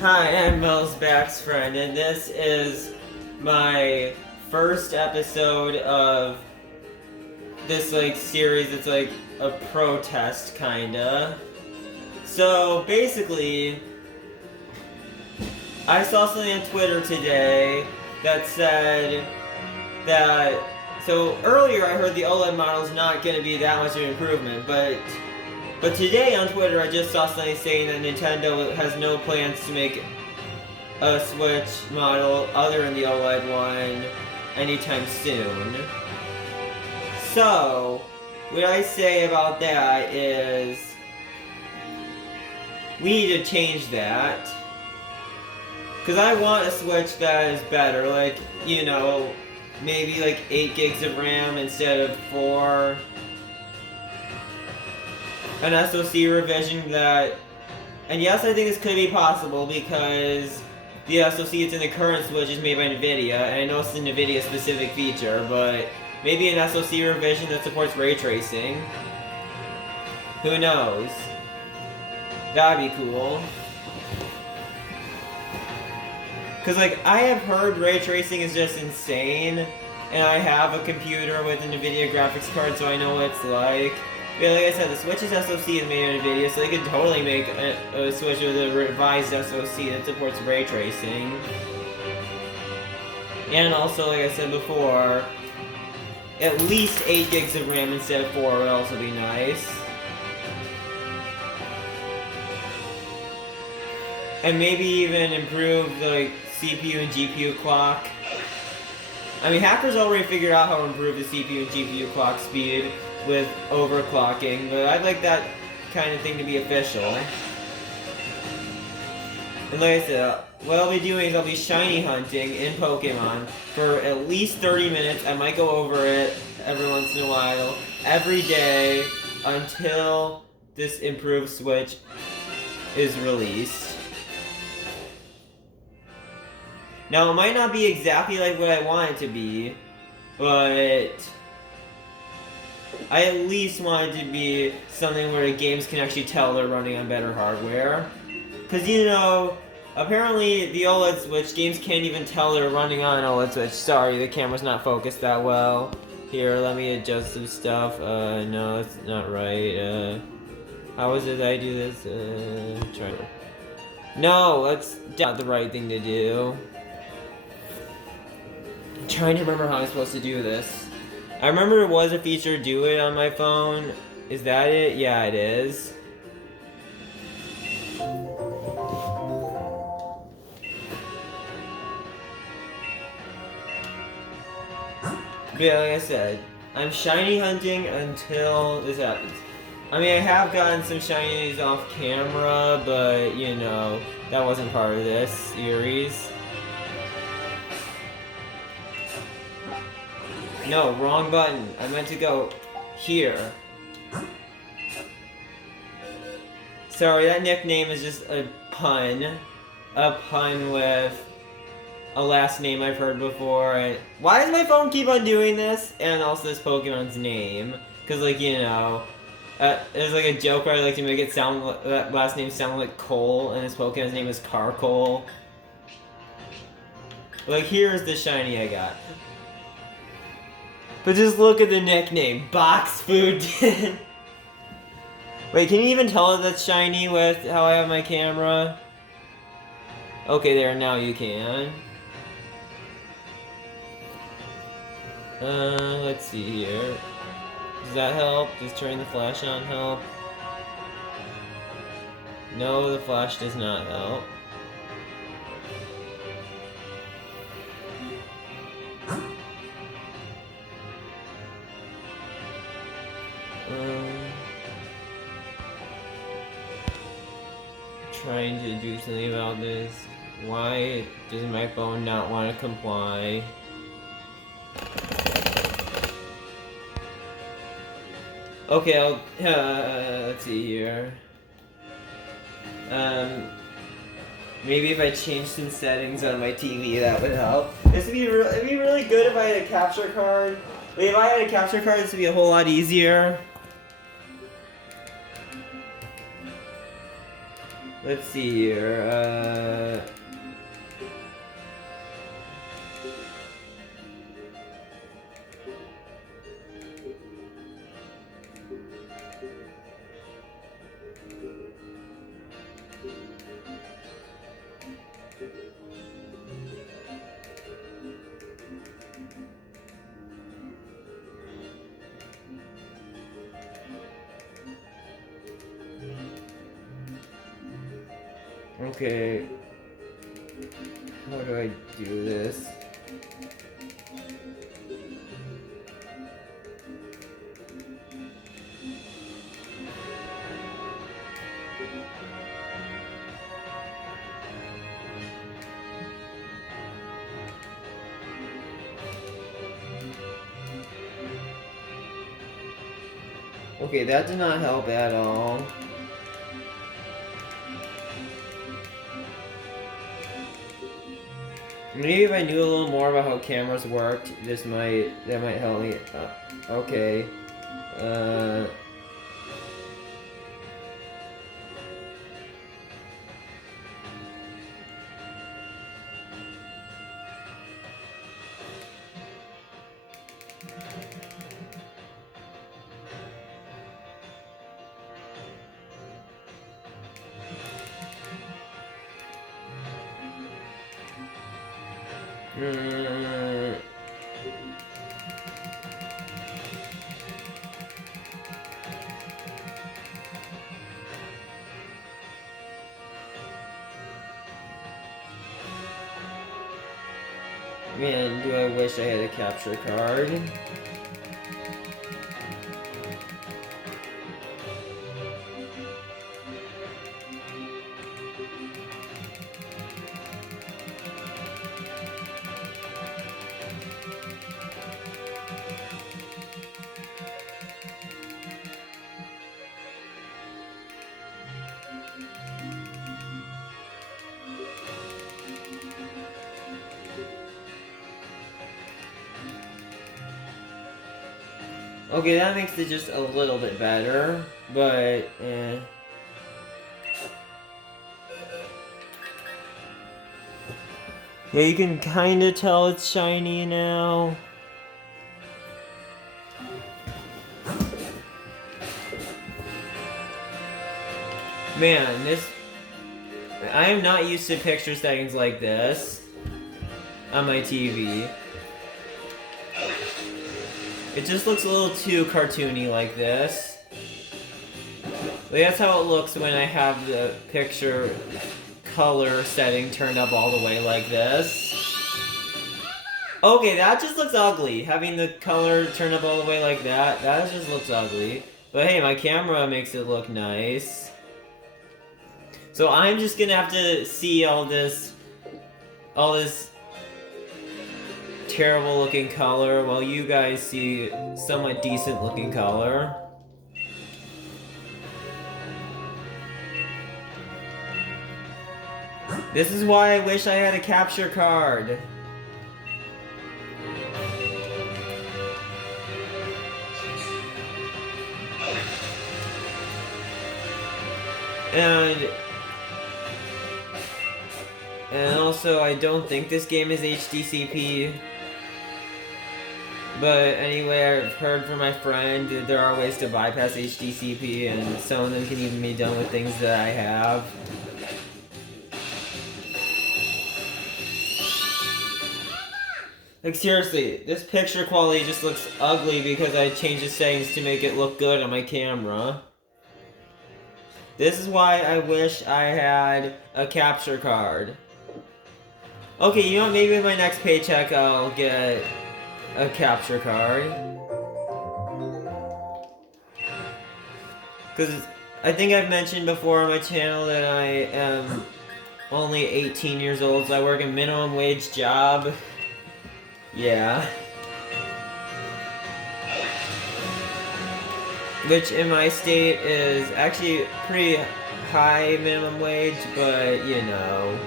Hi, I'm Mel's best friend, and this is my first episode of this series. It's like a protest kinda. So basically, I saw something on Twitter today that said that earlier I heard the OLED model's not gonna be that much of an improvement, but today on Twitter I just saw something saying that Nintendo has no plans to make a Switch model other than the OLED one anytime soon. So, what I say about that is we need to change that. Because I want a Switch that is better, maybe 8 gigs of RAM instead of 4. An SoC revision that... And yes, I think this could be possible because the SoC that's in the current Switch is made by NVIDIA, and I know it's a NVIDIA specific feature, but maybe an SoC revision that supports ray tracing. Who knows? That'd be cool. Cause I have heard ray tracing is just insane, and I have a computer with an NVIDIA graphics card, so I know what it's like. But like I said, the Switch's SoC is made by NVIDIA, so they could totally make a Switch with a revised SoC that supports ray tracing. And also, like I said before, at least 8 gigs of RAM instead of 4 would also be nice. And maybe even improve the CPU and GPU clock. I mean, hackers already figured out how to improve the CPU and GPU clock speed with overclocking, but I'd like that kind of thing to be official. And like I said, what I'll be doing is I'll be shiny hunting in Pokemon for at least 30 minutes. I might go over it every once in a while, every day, until this improved Switch is released. Now, it might not be exactly like what I want it to be, but I at least want it to be something where the games can actually tell they're running on better hardware. Because, apparently the OLED Switch, games can't even tell they're running on an OLED Switch. Sorry, the camera's not focused that well. Here, let me adjust some stuff. No, that's not right. How is it that I do this? Try to... No, that's not the right thing to do. I'm trying to remember how I'm supposed to do this. I remember there was a feature to do it on my phone. Is that it? Yeah, it is. But yeah, like I said, I'm shiny hunting until this happens. I mean, I have gotten some shinies off camera, but, that wasn't part of this series. No, wrong button. I meant to go here. Sorry, that nickname is just a pun. A pun with a last name I've heard before. Why does my phone keep on doing this? And also this Pokemon's name. Because, there's a joke where I like to make it sound, that last name sound like Cole, and this Pokemon's name is Carcole. Here's the shiny I got. But just look at the nickname, Box Food. Wait, can you even tell if that's shiny with how I have my camera? Okay, there, now you can. Let's see here. Does that help? Does turning the flash on help? No, the flash does not help. Trying to do something about this. Why does my phone not want to comply? Okay, let's see here. Maybe if I changed some settings on my TV, that would help. It'd be really good if I had a capture card. If I had a capture card, this would be a whole lot easier. let's see here. Okay. How do I do this? Okay, that did not help at all. Maybe if I knew a little more about how cameras worked, that might help me. Okay. Man, do I wish I had a capture card. Okay, that makes it just a little bit better, but yeah, you can kind of tell it's shiny now. Man, I am not used to picture settings like this on my TV. It just looks a little too cartoony like this. But that's how it looks when I have the picture color setting turned up all the way like this. Okay, that just looks ugly. Having the color turned up all the way like that just looks ugly. But hey, my camera makes it look nice. So I'm just gonna have to see all this terrible looking color while you guys see somewhat decent looking color. This is why I wish I had a capture card. And also, I don't think this game is HDCP. But anyway, I've heard from my friend that there are ways to bypass HDCP, and some of them can even be done with things that I have. Like seriously, this picture quality just looks ugly because I changed the settings to make it look good on my camera. This is why I wish I had a capture card. Okay, you know what, maybe with my next paycheck I'll get a capture card. Because I think I've mentioned before on my channel that I am only 18 years old, so I work a minimum wage job. Yeah. Which in my state is actually pretty high minimum wage, but you know.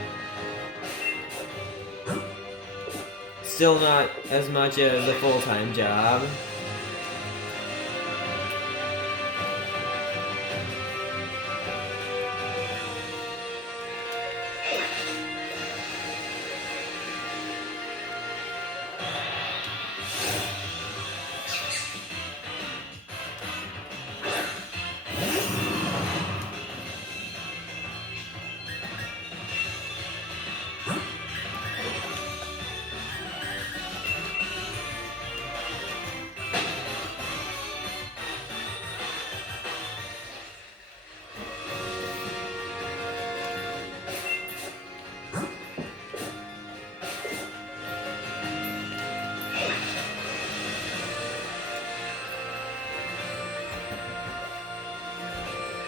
Still not as much as a full-time job.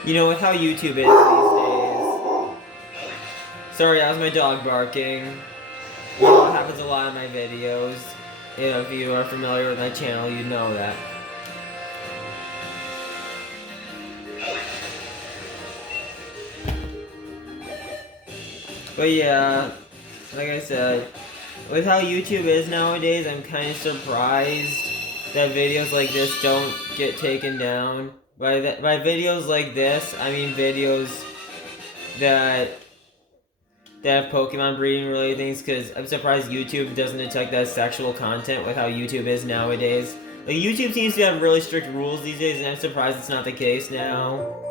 You know, with how YouTube is these days. Sorry, that was my dog barking. You know, it happens a lot in my videos. You know, if you are familiar with my channel, you know that. But yeah, like I said, with how YouTube is nowadays, I'm kind of surprised that videos like this don't get taken down. By videos like this, I mean videos that have Pokemon breeding related things, because I'm surprised YouTube doesn't detect that sexual content with how YouTube is nowadays. Like, YouTube seems to have really strict rules these days, and I'm surprised it's not the case now.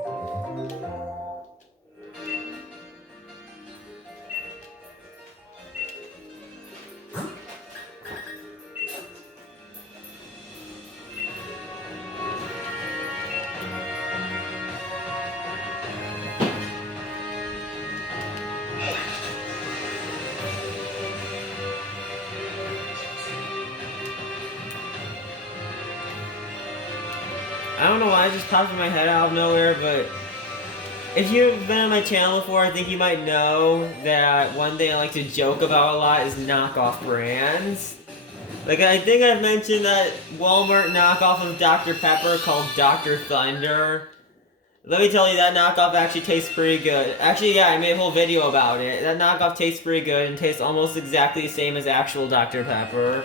I don't know why it just popped in my head out of nowhere, but if you've been on my channel before, I think you might know that one thing I like to joke about a lot is knockoff brands. Like, I think I've mentioned that Walmart knockoff of Dr. Pepper called Dr. Thunder. Let me tell you, that knockoff actually tastes pretty good. Actually, yeah, I made a whole video about it. That knockoff tastes pretty good and tastes almost exactly the same as actual Dr. Pepper.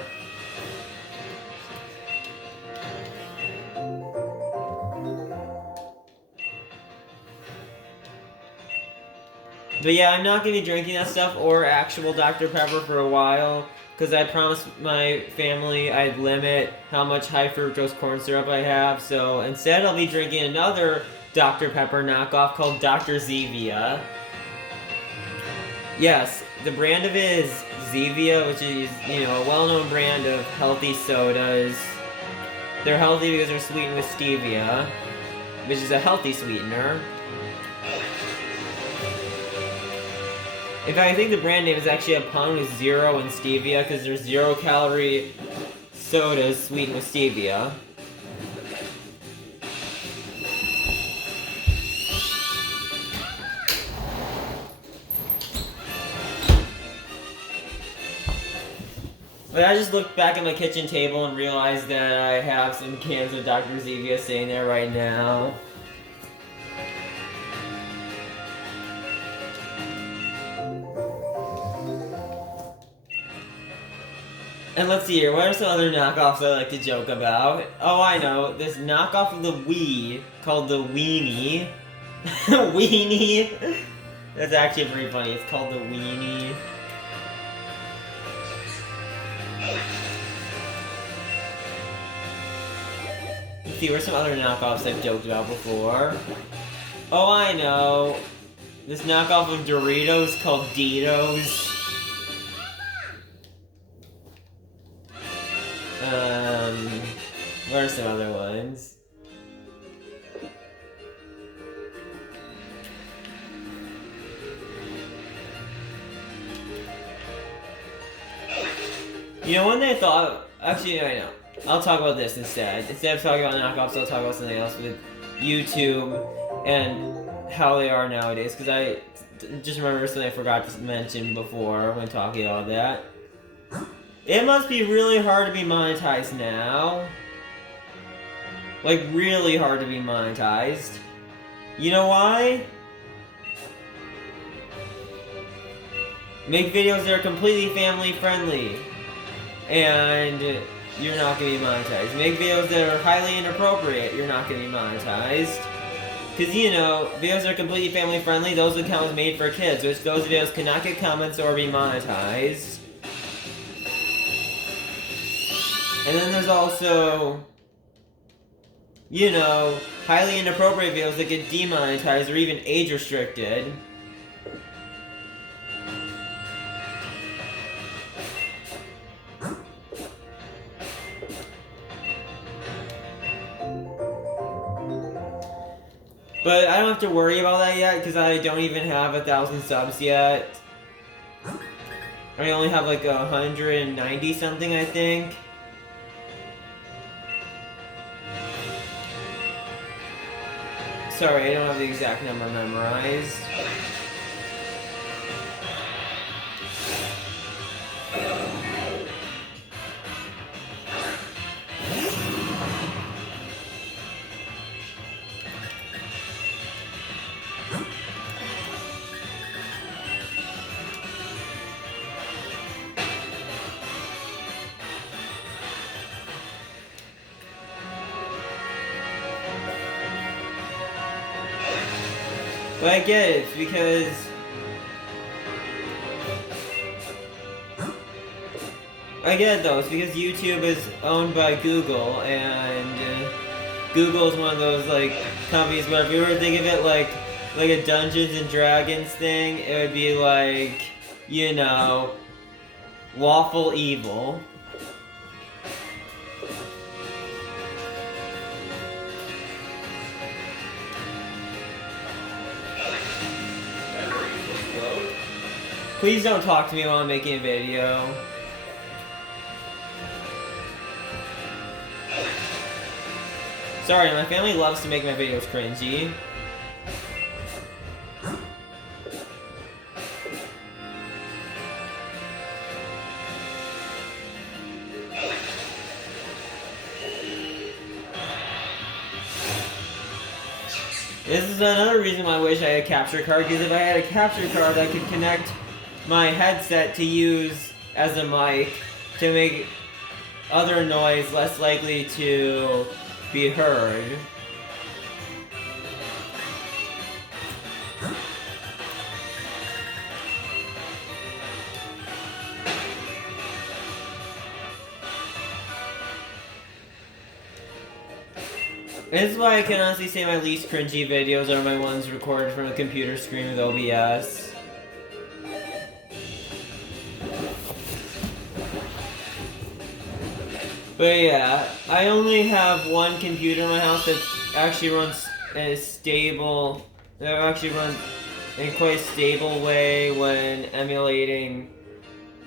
But yeah, I'm not going to be drinking that stuff or actual Dr. Pepper for a while, because I promised my family I'd limit how much high fructose corn syrup I have, so instead I'll be drinking another Dr. Pepper knockoff called Dr. Zevia. Yes, the brand of it is Zevia, which is, you know, a well-known brand of healthy sodas. They're healthy because they're sweetened with stevia, which is a healthy sweetener. In fact, I think the brand name is actually a pun with zero and stevia, because there's 0-calorie sodas sweetened with stevia. But I just looked back at my kitchen table and realized that I have some cans of Dr. Zevia sitting there right now. And let's see here, what are some other knockoffs I like to joke about? Oh, I know, this knockoff of the Wii called the Weenie. Weenie? That's actually pretty funny, it's called the Weenie. Let's see, where's some other knockoffs I've joked about before? Oh, I know. This knockoff of Doritos called Ditos. What are some other ones? You know, one thing I thought... Actually, I know. I'll talk about this instead. Instead of talking about knockoffs, I'll talk about something else with YouTube and how they are nowadays. Because I just remember something I forgot to mention before when talking about that. It must be really hard to be monetized now. Like, really hard to be monetized. You know why? Make videos that are completely family friendly. And you're not going to be monetized. Make videos that are highly inappropriate. You're not going to be monetized. Because, you know, videos that are completely family friendly, those accounts made for kids, which those videos cannot get comments or be monetized. And then there's also, you know, highly inappropriate videos that get demonetized or even age restricted. But I don't have to worry about that yet, because I don't even have 1,000 subs yet. I only have like 190 something, I think. Sorry, I don't have the exact number memorized. But I get it, it's because I get it though, it's because YouTube is owned by Google, and Google is one of those like companies where if you were to think of it like a Dungeons and Dragons thing, it would be like, you know, lawful evil. Please don't talk to me while I'm making a video. Sorry, my family loves to make my videos cringy. This is another reason why I wish I had a capture card, because if I had a capture card, I could connect my headset to use as a mic to make other noise less likely to be heard. This is why I can honestly say my least cringy videos are my ones recorded from a computer screen with OBS. But yeah, I only have one computer in my house that actually runs in a stable, that actually runs in quite a stable way when emulating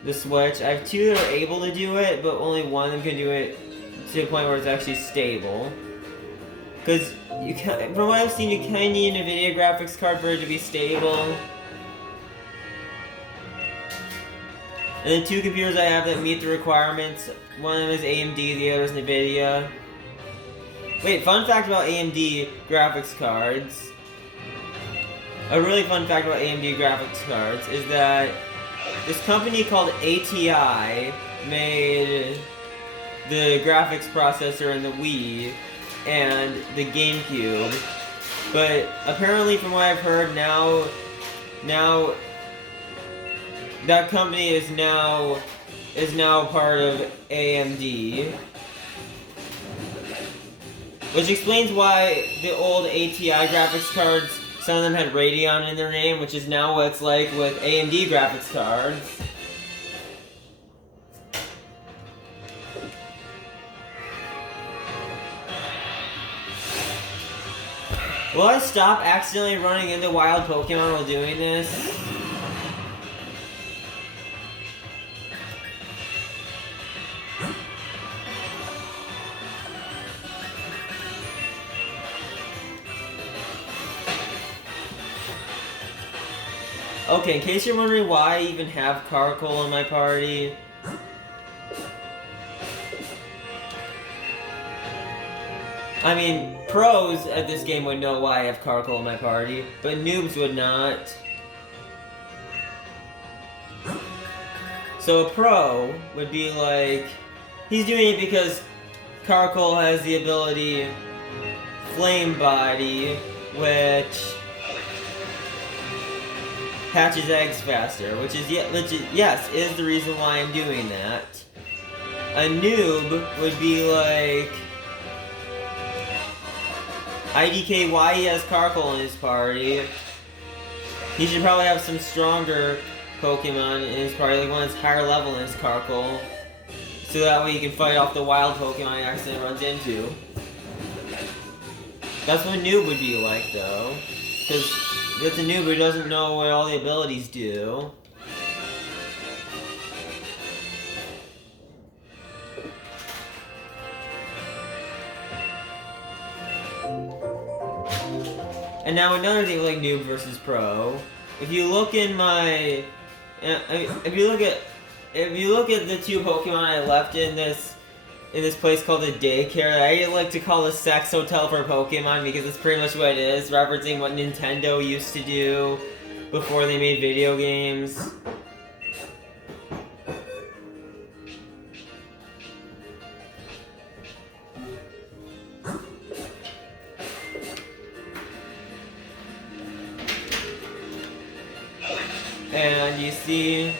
the Switch. I have two that are able to do it, but only one of them can do it to the point where it's actually stable. Because you can, from what I've seen, you kind of need an NVIDIA graphics card for it to be stable. And the two computers I have that meet the requirements, one of them is AMD, the other is NVIDIA. Wait, fun fact about AMD graphics cards. A really fun fact about AMD graphics cards is that this company called ATI made the graphics processor in the Wii and the GameCube. But apparently from what I've heard now that company is now part of AMD, which explains why the old ATI graphics cards, some of them had Radeon in their name, which is now what it's like with AMD graphics cards. Will I stop accidentally running into wild Pokemon while doing this? Okay, in case you're wondering why I even have Carkol in my party, I mean, pros at this game would know why I have Carkol in my party, but noobs would not. So a pro would be like, he's doing it because Carkol has the ability Flame Body, which hatches eggs faster, which is yes, is the reason why I'm doing that. A noob would be like, IDK, why he has Carkol in his party. He should probably have some stronger Pokemon in his party, like one that's higher level than his Carkol, so that way he can fight off the wild Pokemon he accidentally runs into. That's what a noob would be like, though, because it's a noob who doesn't know what all the abilities do. And now another thing like noob versus pro. If you look in my, if you look at the two Pokemon I left in this place called the daycare, I like to call a sex hotel for Pokemon because it's pretty much what it is, referencing what Nintendo used to do before they made video games. And you see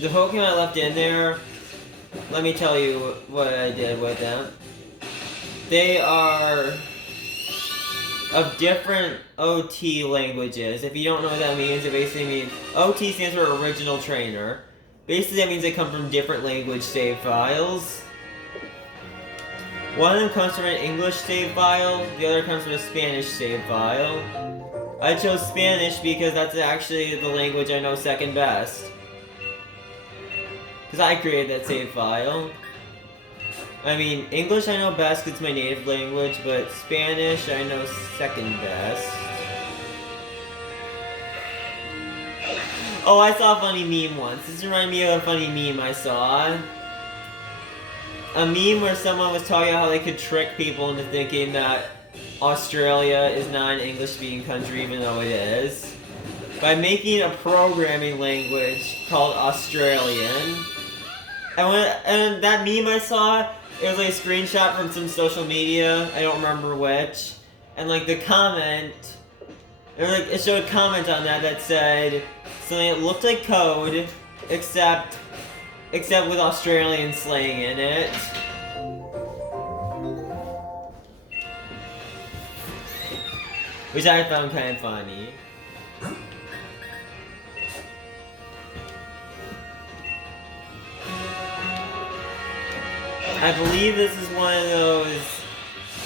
the Pokemon I left in there, let me tell you what I did with them. They are of different OT languages. If you don't know what that means, it basically means OT stands for original trainer. Basically that means they come from different language save files. One of them comes from an English save file, the other comes from a Spanish save file. I chose Spanish because that's actually the language I know second best. Because I created that save file. I mean, English I know best because it's my native language, but Spanish I know second best. Oh, I saw a funny meme once. This reminded me of a funny meme I saw. A meme where someone was talking about how they could trick people into thinking that Australia is not an English-speaking country, even though it is, by making a programming language called Australian. And that meme I saw, it was like a screenshot from some social media, I don't remember which, and like the comment, or like it showed a comment on that said something that looked like code, except with Australian slang in it. Which I found kind of funny. I believe this is one of those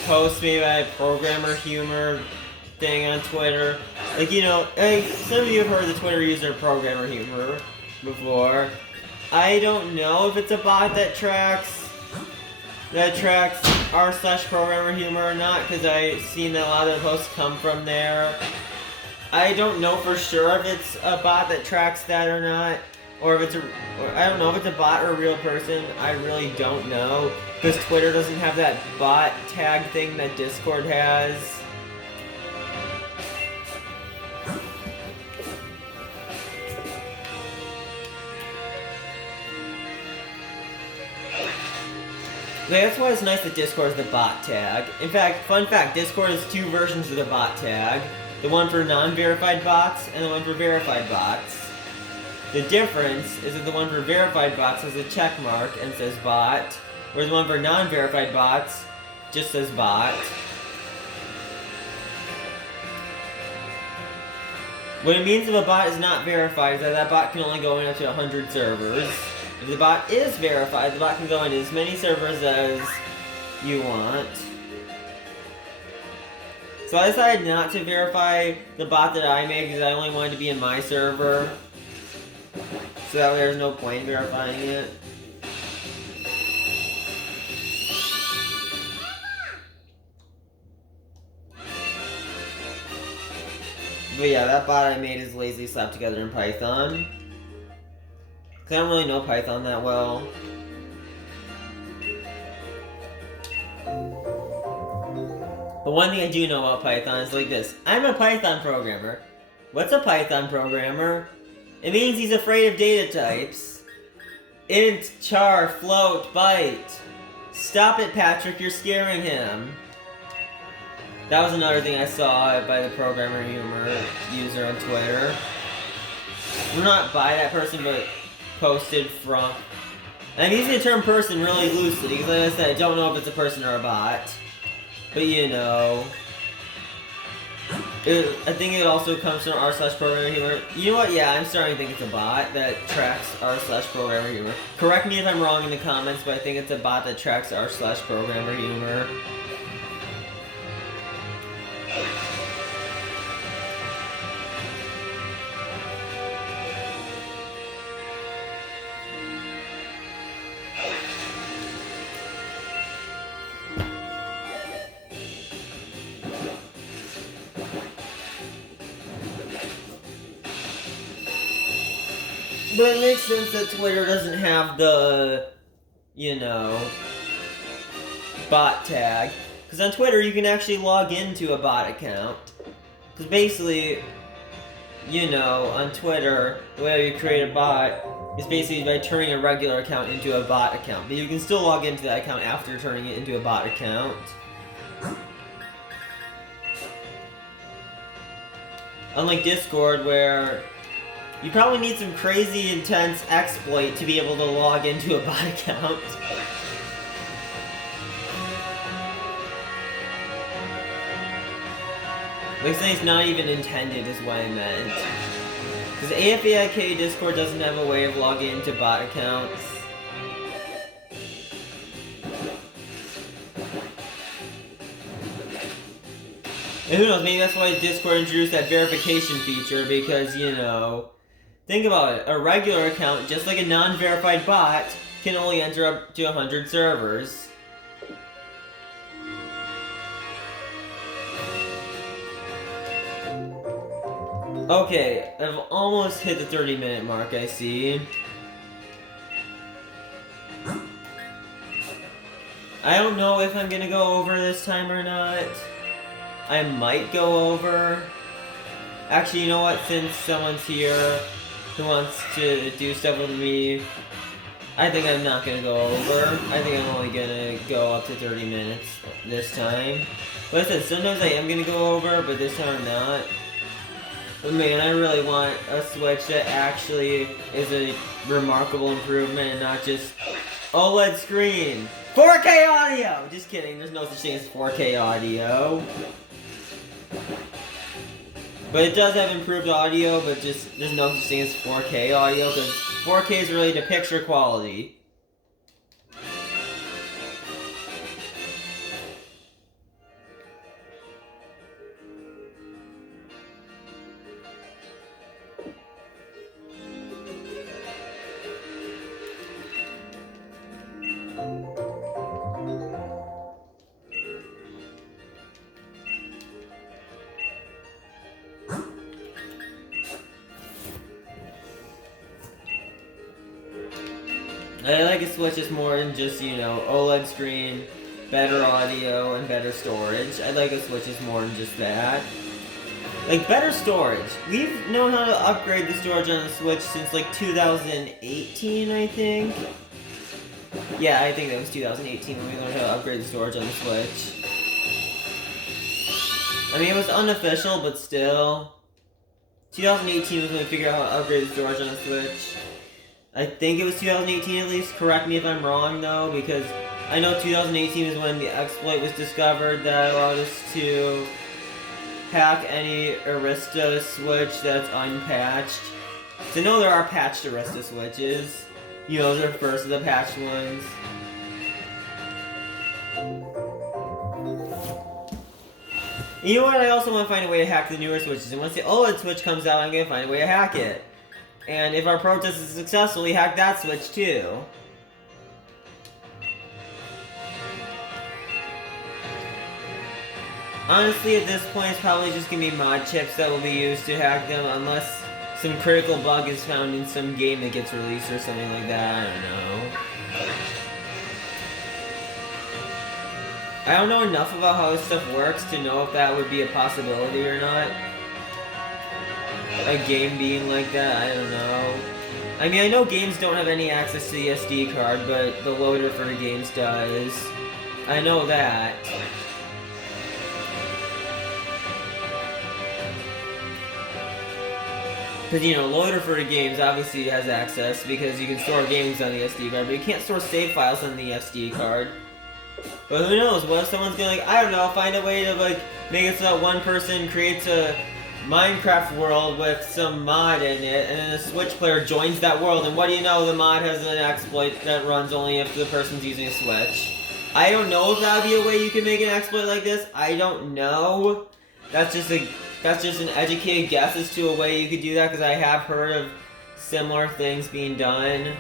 posts made by Programmer Humor thing on Twitter. Like, you know, some of you have heard the Twitter user Programmer Humor before. I don't know if it's a bot that tracks r/Programmer Humor or not, because I've seen that a lot of the posts come from there. I don't know for sure if it's a bot that tracks that or not, or if it's I don't know if it's a bot or a real person. I really don't know, because Twitter doesn't have that bot tag thing that Discord has. That's why it's nice that Discord is the bot tag. In fact, fun fact, Discord has two versions of the bot tag. The one for non-verified bots and the one for verified bots. The difference is that the one for verified bots has a check mark and says bot, whereas the one for non-verified bots just says bot. What it means if a bot is not verified is that bot can only go in up to 100 servers. If the bot is verified, the bot can go into as many servers as you want. So I decided not to verify the bot that I made because I only wanted to be in my server. So that way there's no point in verifying it. But yeah, that bot I made is lazily slapped together in Python. I don't really know Python that well. But one thing I do know about Python is like this. I'm a Python programmer. What's a Python programmer? It means he's afraid of data types. Int, char, float, byte. Stop it, Patrick, you're scaring him. That was another thing I saw by the Programmer Humor user on Twitter. I'm not by that person, but posted from... I'm using the term person really loosely, because like I said, I don't know if it's a person or a bot. But you know... I think it also comes from r/Programmer Humor. You know what? Yeah, I'm starting to think it's a bot that tracks r/Programmer Humor. Correct me if I'm wrong in the comments, but I think it's a bot that tracks r/Programmer Humor. But it makes sense that Twitter doesn't have the, bot tag. Because on Twitter, you can actually log into a bot account. Because basically, on Twitter, the way you create a bot is basically by turning a regular account into a bot account. But you can still log into that account after turning it into a bot account. Unlike Discord, where you probably need some crazy intense exploit to be able to log into a bot account. Like saying it's not even intended is what I meant. Because AFAIK Discord doesn't have a way of logging into bot accounts. And who knows, maybe that's why Discord introduced that verification feature, because, think about it. A regular account, just like a non-verified bot, can only enter up to 100 servers. Okay, I've almost hit the 30-minute mark, I see. I don't know if I'm gonna go over this time or not. I might go over. Actually, you know what? Since someone's here who wants to do stuff with me, I think I'm not gonna go over. I think I'm only gonna go up to 30 minutes this time. But I said, sometimes I am gonna go over, but this time I'm not. But man, I really want a Switch that actually is a remarkable improvement and not just OLED screen. 4K audio! Just kidding, there's no such thing as 4K audio. But it does have improved audio, but just there's no such thing as 4K audio, because 4K is really the picture quality. I like a Switch is more than just, OLED screen, better audio, and better storage. I like a Switch is more than just that. Like, better storage. We've known how to upgrade the storage on the Switch since, 2018, I think. Yeah, I think that was 2018 when we learned how to upgrade the storage on the Switch. I mean, it was unofficial, but still. 2018 was when we figured out how to upgrade the storage on the Switch. I think it was 2018 at least. Correct me if I'm wrong, though, because I know 2018 is when the exploit was discovered that allowed us to hack any Arista Switch that's unpatched. So I know there are patched Arista Switches. Those are first of the patched ones. You know what? I also want to find a way to hack the newer Switches. And once the OLED Switch comes out, I'm going to find a way to hack it. And if our protest is successful, we hack that Switch too. Honestly, at this point, it's probably just gonna be mod chips that will be used to hack them, unless some critical bug is found in some game that gets released or something like that. I don't know. I don't know enough about how this stuff works to know if that would be a possibility or not. A game being like that, I don't know. I mean, I know games don't have any access to the SD card, but the loader for the games does. I know that. Because, loader for the games obviously has access because you can store games on the SD card, but you can't store save files on the SD card. But who knows, what if someone's gonna, find a way to, make it so that one person creates a Minecraft world with some mod in it, and then the Switch player joins that world, and what do you know, the mod has an exploit that runs only if the person's using a Switch. I don't know if that would be a way you can make an exploit like this. I don't know. That's just an educated guess as to a way you could do that, because I have heard of similar things being done.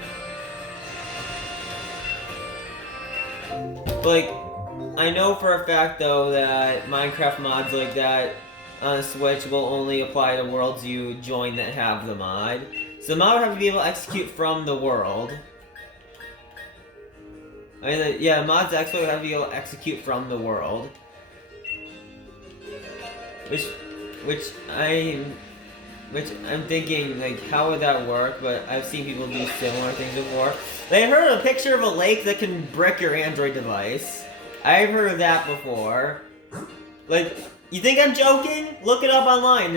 I know for a fact, though, that Minecraft mods like that on a Switch will only apply to worlds you join that have the mod. So the mod would have to be able to execute from the world. I mean, yeah, mod's exploit would have to be able to execute from the world. Which I'm thinking, like, how would that work? But I've seen people do similar things before. They heard a picture of a lake that can brick your Android device. I've heard of that before. Like, you think I'm joking? Look it up online.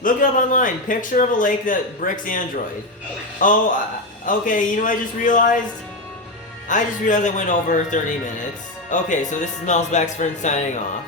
Look it up online. Picture of a lake that bricks Android. Oh, okay, you know what I just realized? I went over 30 minutes. Okay, so this is Melzbaxford signing off.